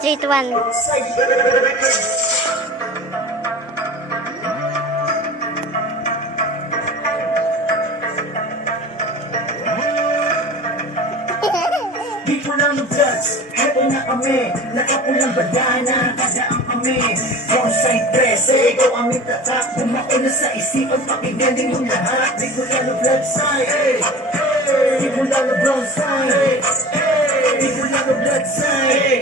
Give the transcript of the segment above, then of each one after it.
3, 2, 1. Di ko lang mag-judge, heto na kami. Nakapulang badana, kadaang kami. Frontside press, ikaw aming tatak. Bumako na sa isipan, pakinggan din yung lahat. Di ko lang blood sign, di ko lang brown sign, di ko lang blood sign,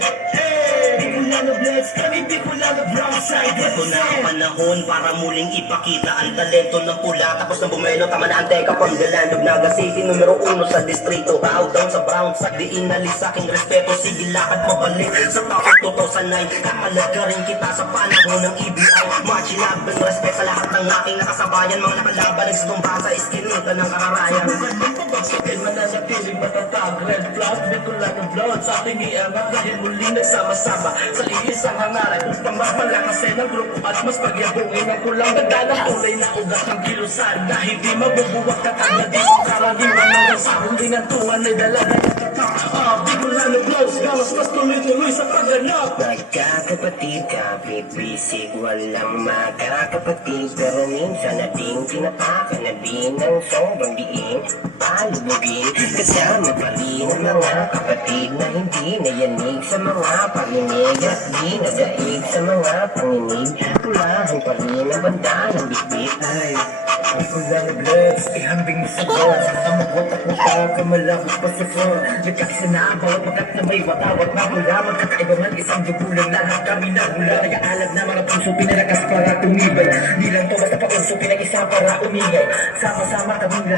di ko lang blood sign, di ko lang brown sign. Ito na ang panahon para muling ipakita ang talento ng pula. Tapos na bumelo, tama na ang teka from the land of Naga City. Numero 1 sa distrito, bow down sa brown sack. Di inalis aking respeto, sige lakad mabalik sa tapos 2009. Kakalag ka rin kita sa panahon ng EBI. Much love and respect sa lahat ng aking nakasabayan. Mga nakalaban, nagsasumba sa iskinita ng kararayan. Bukan din pabagsakin, mananatiling matatag. Red flag, di ko lang ang blood sa ating iangat. Dahil muli nagsama-sama sa iisang hangaran. Upang mas malakasin ang grupo at mas pagyabungin ang kulang gagana. Tunay na ugat ng kilusan na hindi mabubuwag katang na di ko karaniwan. Nang sa huli ng tungan ay dala na katatak. Di ko lang ang blood, gamas mas tuloy-tuloy sa pagganap. Magkakapatid, kapit-bisig, walang magkakapatid. Pero minsan na ding tinapakan na din ng sobrang diin. Palubugin, kasama pa rin ang mga kapatid na hindi nayanig sa mga parinig. At di nadaig sa mga panginig. Pulahan pa rin ang banda ng bitbit. Ay, di ko lang ang blood, ihambing mo sa God. Ang magot at magkakamalabot pa sa phone. Nagkakasana, bawat pagkat na may watawat na mula. Magkakaiba man isang dugulang lahat kami na hula. Kaya alag na mga puso pinalakas para tumibay. Di lang to basta pa-unso pinag-isa para umingay. Sama-sama kaming lahat.